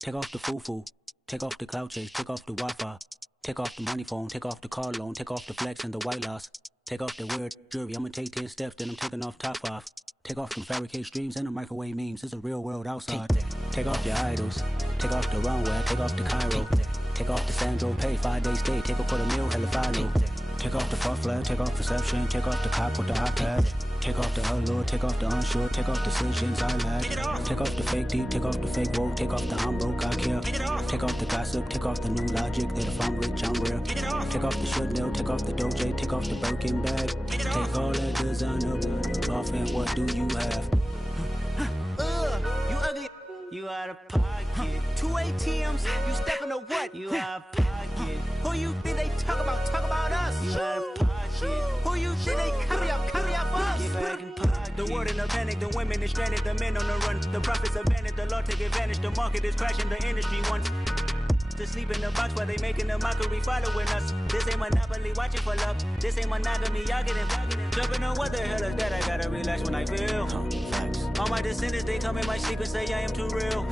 Take off the foo-foo, take off the cloud chase, take off the Wi-Fi, take off the money phone, take off the car loan, take off the flex and the white loss. Take off the weird jewelry, I'ma take 10 steps, then I'm taking off top off. Take off them fabricate streams and the microwave memes, it's a real world outside. Take off your idols, take off the runway, take off the Cairo. Take off the Sandro pay, 5-day stay, take a $250,000, hella follow. Take off the fuck flag, take off perception, take off the cop with the iPad. Take off the allure, take off the unsure, take off decisions I lack. Take off the fake deep, take off the fake woke, take off the I'm broke, I care. Take off the gossip, take off the new logic, that if I'm rich, I'm real. Take off the Chanel, take off the Doja, take off the Birkin bag. Take all that designer off and what do you have? You ugly. You out of pocket. 2 ATMs, you stepping to what? You out of pocket. Who you think they talk about? Talk about us. You out of pocket. Who you think they carry up us? Get back in pocket. The world in a panic, the women is stranded, the men on the run. The profits abandoned, the law take advantage. The market is crashing, the industry wants to sleep in the box while they making a mockery following us. This ain't Monopoly, watching for love. This ain't monogamy, y'all getting jumping on what the hell is that? I gotta relax when I feel. All my descendants, they come in my sleep and say I am too real.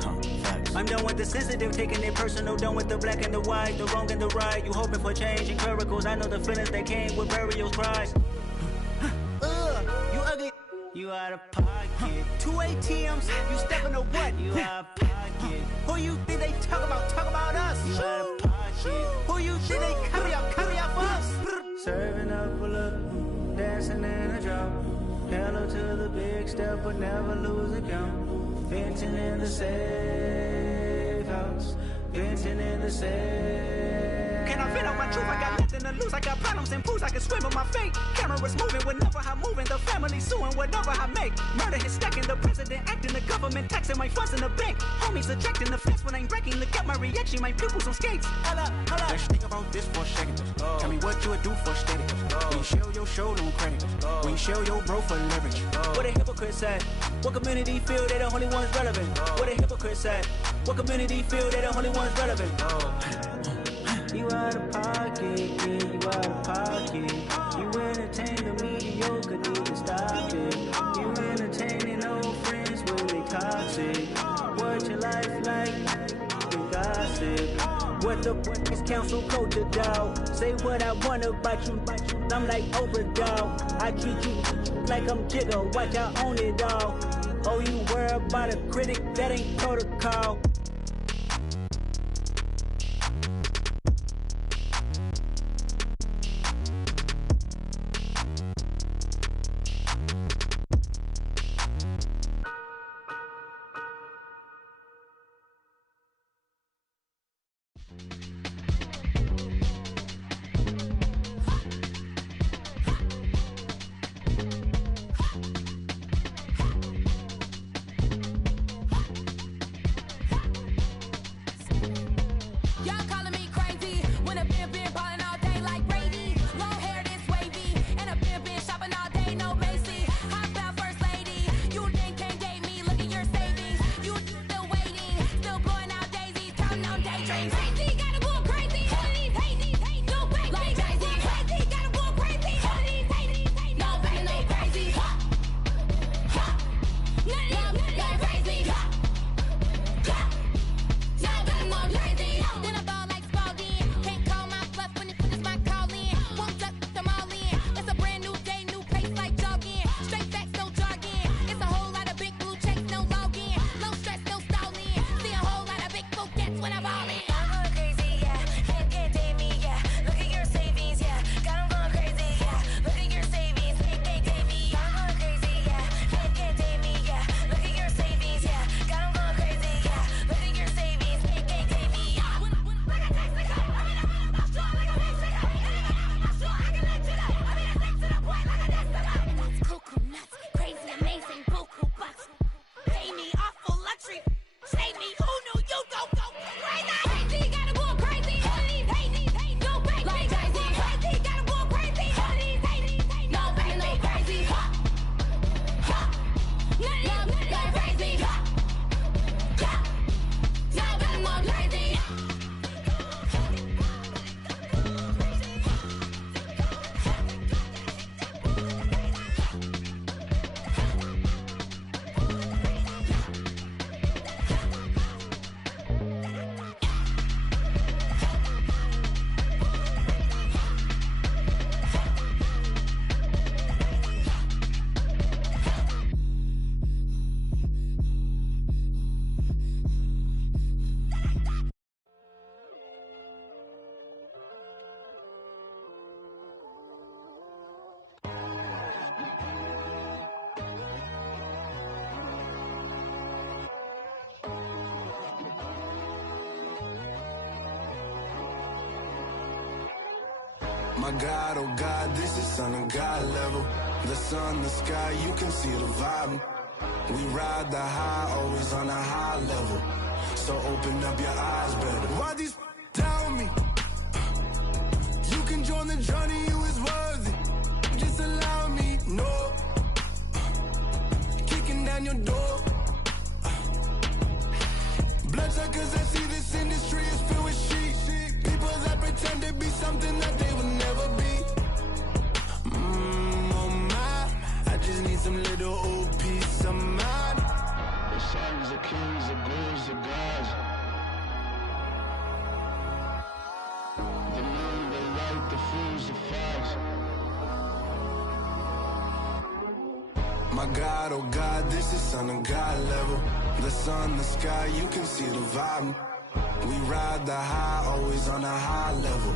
I'm done with the sensitive, taking it personal. Done with the black and the white, the wrong and the right. You hoping for change and miracles. I know the feelings that came with burials, cries. You ugly. You out of pocket. 2 ATMs, you stepping to what? You out of pocket. Who you think they talk about? Talk about us. You out of pocket. Who you think they carry up us? Serving up a look, dancing in a drop. Hello to the big step, but never lose a count. Venting in the safe house. Venting in the safe. Can I vent on my truth? I got nothing to lose. I got problems and pools. I can swim with my fate. Cameras moving whenever I'm moving. The family suing whatever I make. Murder is stacking. The president acting. The government taxing my funds in the bank. Homies ejecting the fence when I'm breaking. Look at my reaction. My pupils on skates. Hold up. Let's think about this for a second. Tell me what you would do for steady. When you show your show no credit. When you show your bro for leverage. What a hypocrite said. What community feel they the only ones relevant? What a hypocrite said. What community feel they the only ones relevant? You out of pocket, yeah, you out of pocket. You entertain the mediocre, need to stop it. You entertaining old friends when they toxic. What your life like? You gossip. What the is council culture, dog? Say what I want about you, I'm like Oprah, dog. I treat you like I'm Jigga, watch I own it all. Oh, you worry about a critic, that ain't protocol. My God, oh God, this is Son of God level. The sun, the sky, you can see the vibe. We ride the high, always on a high level. So open up your eyes better. Why these tell me? You can join the journey, you is worthy. Just allow me, no. Kicking down your door. Bloodsuckers, I see this industry is filled with shit. People that pretend to be something that they will never be. Oh my, I just need some little old peace of mind. The sons of kings, the bulls, the gods. The moon, the light, the fools, the fox. My God, oh God, this is Son of God level. The sun, the sky, you can see the vibe. We ride the high, always on a high level.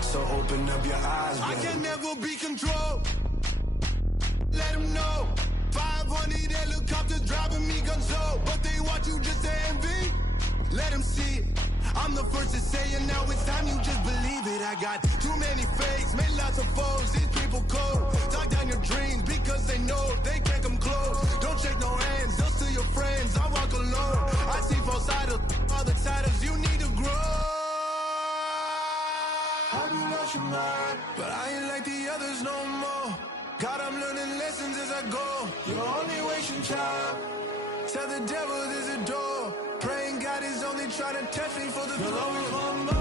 So open up your eyes, baby. I can never be controlled. Let them know. 500 helicopters driving me gonzo. But they want you just to envy. Let them see it. I'm the first to say it, now it's time you just believe it. I got too many fakes, made lots of foes. These people cold. Talk down your dreams because they know they can't come close. Don't shake no hands, those to your friends. I walk alone. I see false idols, other titles. You need to grow. Have you lost your mind? But I ain't like the others no more. God, I'm learning lessons as I go. You're only wasting time. Tell the devil there's a door. Praying God is only trying to test me for the glory for more.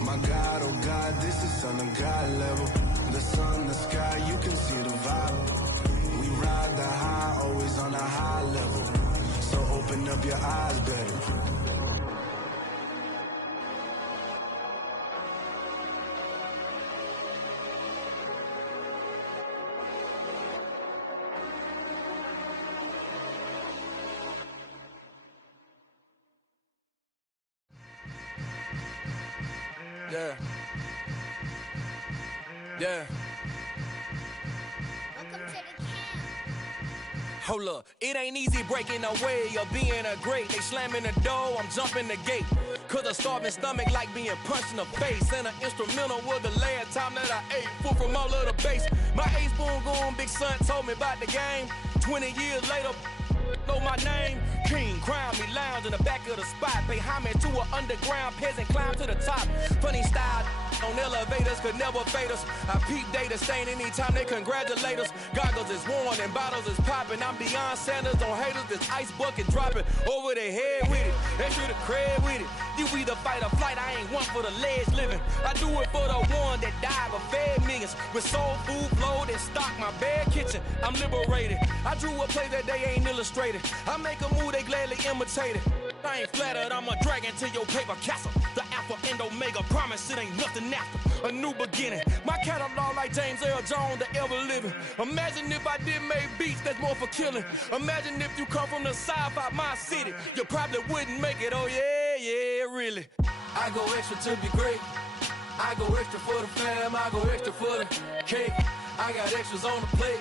My God, oh God, this is Son of God level. The sun, the sky, you can see the vibe. We ride the high, always on a high level. So open up your eyes better. Yeah. Yeah. Hold up, it ain't easy breaking away or being a great. They slamming the door, I'm jumping the gate. Cause a starving stomach like being punched in the face. And an instrumental was the last time that I ate. Full from all of the bass. My ace boom going, big son told me about the game. 20 years later, know my name. King, crown me, lounge in the back of the spot. Pay homage to an underground peasant, climb to the top. Funny style on elevators could never fade us. I peep data stain anytime they congratulate us. Goggles is worn and bottles is popping. I'm beyond Sanders on haters, this ice bucket dropping over their head with it. Extra the cred with it. You either fight or flight, I ain't one for the ledge living. I do it for the one that died but fed millions. With soul food flowed and stocked my bare kitchen. I'm liberated. I drew a play that they ain't illustrated. I make a move, they gladly imitate it. I ain't flattered, I'm a dragon to your paper castle. The Alpha and Omega, promise it ain't nothing after. A new beginning. My catalog like James Earl Jones, the ever living. Imagine if I did make beats that's more for killing. Imagine if you come from the sci-fi, my city. You probably wouldn't make it, oh yeah, yeah, really. I go extra to be great. I go extra for the fam, I go extra for the cake. I got extras on the plate.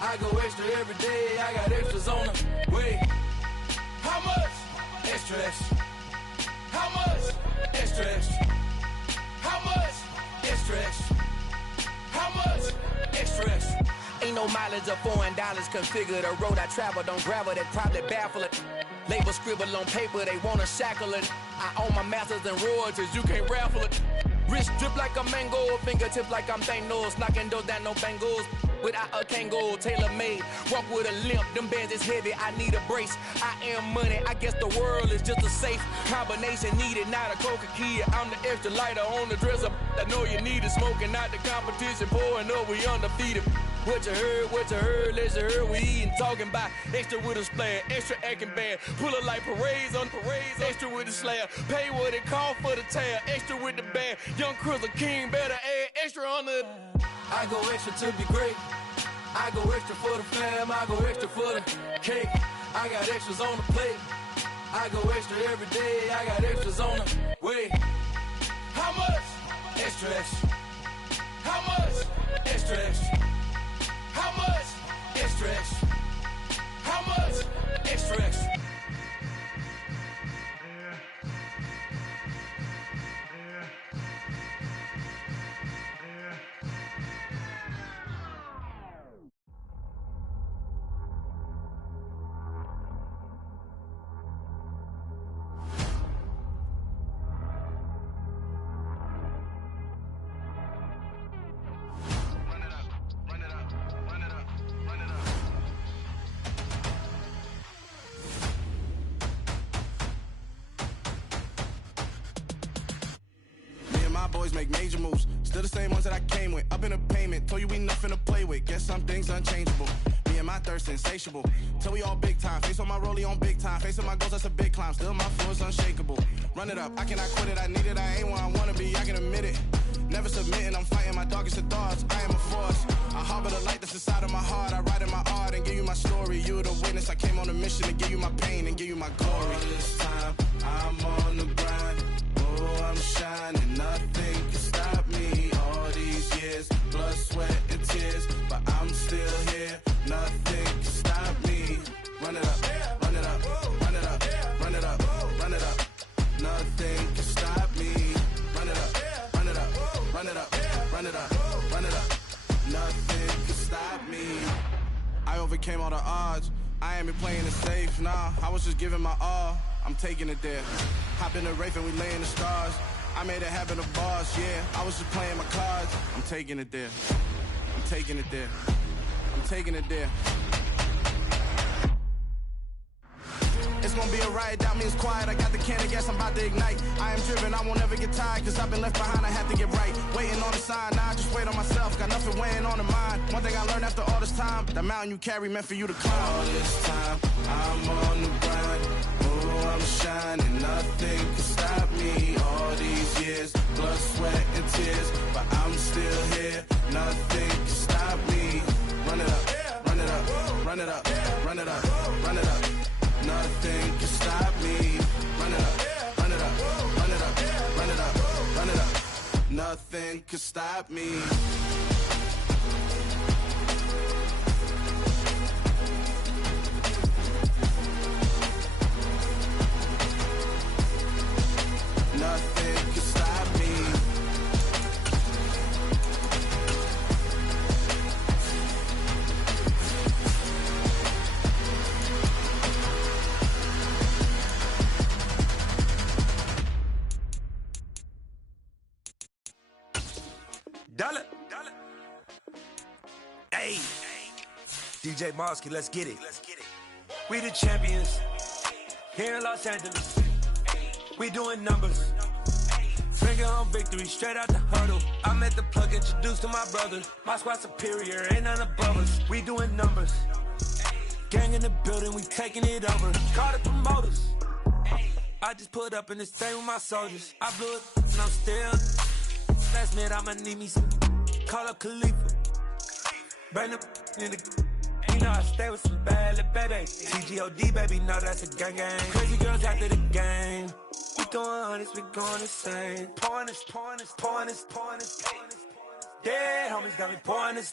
I go extra every day, I got extras on the way. How much? Extra, extra. How much? Extra, extra. How much? Extra, extra. How much? Extra, extra. Ain't no mileage of $4 configure the road I travel. Don't gravel, that probably baffle it. Label scribble on paper, they wanna shackle it. I own my masters and royalties, you can't raffle it. Wrist drip like a mango, fingertips like I'm Thanos. Knocking those down, no bangles. Without a Kango, tailor-made. Walk with a limp, them bands is heavy, I need a brace. I am money, I guess the world is just a safe combination needed, not a coca key. I'm the extra lighter on the dresser. I know you need it, smoking out the competition, pouring up, we undefeated. What you heard, let's you heard, we eating, talking about extra with a splash, extra acting bad. Pull it like parades on parades, extra with the slab. Pay what it cost for the tab, extra with the bag. Young Cruiser King, better add extra on the. I go extra to be great. I go extra for the fam, I go extra for the cake. I got extras on the plate. I go extra every day, I got extras on the way. How much? Extra, extra. How much? Extra, extra. How much? extra, extra. How much? Extra, extra. Boys make major moves, still the same ones that I came with. Up in the payment, told you we nothing to play with. Guess some things unchangeable. Me and my thirst insatiable. Till we all big time. Face on my rollie on big time. Facing my goals, that's a big climb. Still my flow is unshakable. Run it up, I cannot quit it. I need it, I ain't where I wanna be. I can admit it. Never submitting, I'm fighting my darkest of thoughts. I am a force. I harbor the light that's inside of my heart. I write in my art and give you my story. You the witness. I came on a mission to give you my pain and give you my glory. All this time, I'm on the grind. Oh, I'm shining. Nothing can stop me. All these years, blood, sweat, and tears, but I'm still here. Nothing can stop me. Run it up, run it up, run it up, run it up, run it up. Nothing can stop me. Run it up, run it up, run it up, run it up, run it up. Nothing can stop me. I overcame all the odds. I ain't been playing it safe, nah. I was just giving my all. I'm taking it there. Hop in the Wraith and we lay in the stars. I made it happen to bars, yeah. I was just playing my cards. I'm taking it there. I'm taking it there. I'm taking it there. It's gonna be a riot, doubt me it's quiet. I got the can of gas, I'm about to ignite. I am driven, I won't ever get tired, cause I've been left behind, I have to get right. Waiting on the sign, now I just wait on myself. Got nothing weighing on the mind. One thing I learned after all this time, the mountain you carry meant for you to climb. All this time, I'm on the grind. Oh, I'm shining, nothing can stop me. All these years, blood, sweat, and tears, but I'm still here. Nothing can stop me. Run it up, run it up, run it up, run it up, run it up. Nothing can stop me. Run it up, run it up, run it up, run it up, run it up. Nothing can stop me. Nothing can stop me. Dollar. Hey. DJ Mosky, let's get it. We the champions. Here in Los Angeles. We doing numbers. Finger on victory, straight out the huddle. I'm at the plug, introduced to my brother. My squad superior, ain't none above us. We doing numbers. Gang in the building, we taking it over. Call the promoters. I just put up in this thing with my soldiers. I blew it, and I'm still. Last minute, I'ma need me some. Call up Khalifa. Bring the in the. You know I stay with some bad little baby. TGOD, baby, no, that's a gang gang. Crazy girls after the game. We going honest, we going insane. Pouring this. Dead homies got me pouring this.